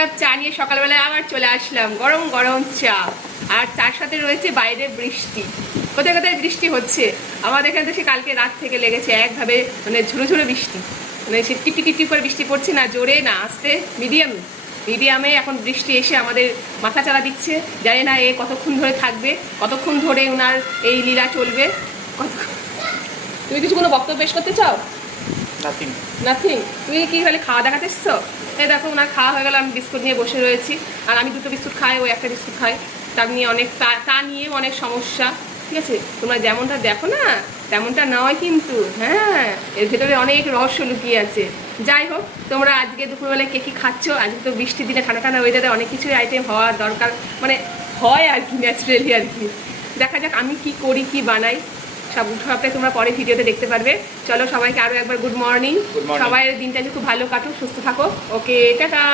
Cup চা নিয়ে সকালবেলায় আবার চলে আসলাম, গরম গরম চা। আর তার সাথে রয়েছে বাইরে বৃষ্টি। কোথায় কোথায় বৃষ্টি হচ্ছে আমাদের এখানে, তো সে কালকে রাত থেকে লেগেছে একভাবে, মানে ঝুড়ো ঝুড়ো বৃষ্টি, মানে সে টিপটি টিপটি করে বৃষ্টি পড়ছে, না জোরে না আস্তে, মিডিয়ামে এখন বৃষ্টি এসে আমাদের মাথা চালা দিচ্ছে। জানি না এ কতক্ষণ ধরে থাকবে, কতক্ষণ ধরে ওনার এই লীলা চলবে। তুমি কিছু কোনো বক্তব্য পেশ করতে চাও? নাথিং। তুমি কি তাহলে খাওয়া দেখাতে এসছো? এই দেখো ওনার খাওয়া হয়ে গেল, আমি বিস্কুট নিয়ে বসে রয়েছি। আর আমি দুটো বিস্কুট খাই, ও একটা বিস্কুট খাই। তা নিয়ে তা নিয়ে অনেক সমস্যা। ঠিক আছে, তোমরা যেমনটা দেখো না তেমনটা নয় কিন্তু, হ্যাঁ, এর ভেতরে অনেক রহস্য লুকিয়ে আছে। যাই হোক, তোমরা আজকে দুপুরবেলায় কে কী খাচ্ছ? আজকে তো বৃষ্টির দিনে ঠান্ডা ঠান্ডা ওয়েদারে অনেক কিছুই আইটেম হওয়ার দরকার, মানে হয় আর কি, ন্যাচারালি আর কি। দেখা যাক আমি কি করি, কি বানাই, সবটাই তোমরা পরে ভিডিওতে দেখতে পারবে। চলো সবাইকে আরও একবার গুড মর্নিং। সবাই দিনটা যে খুব ভালো কাটুক, সুস্থ থাকো। ওকে, টাটা।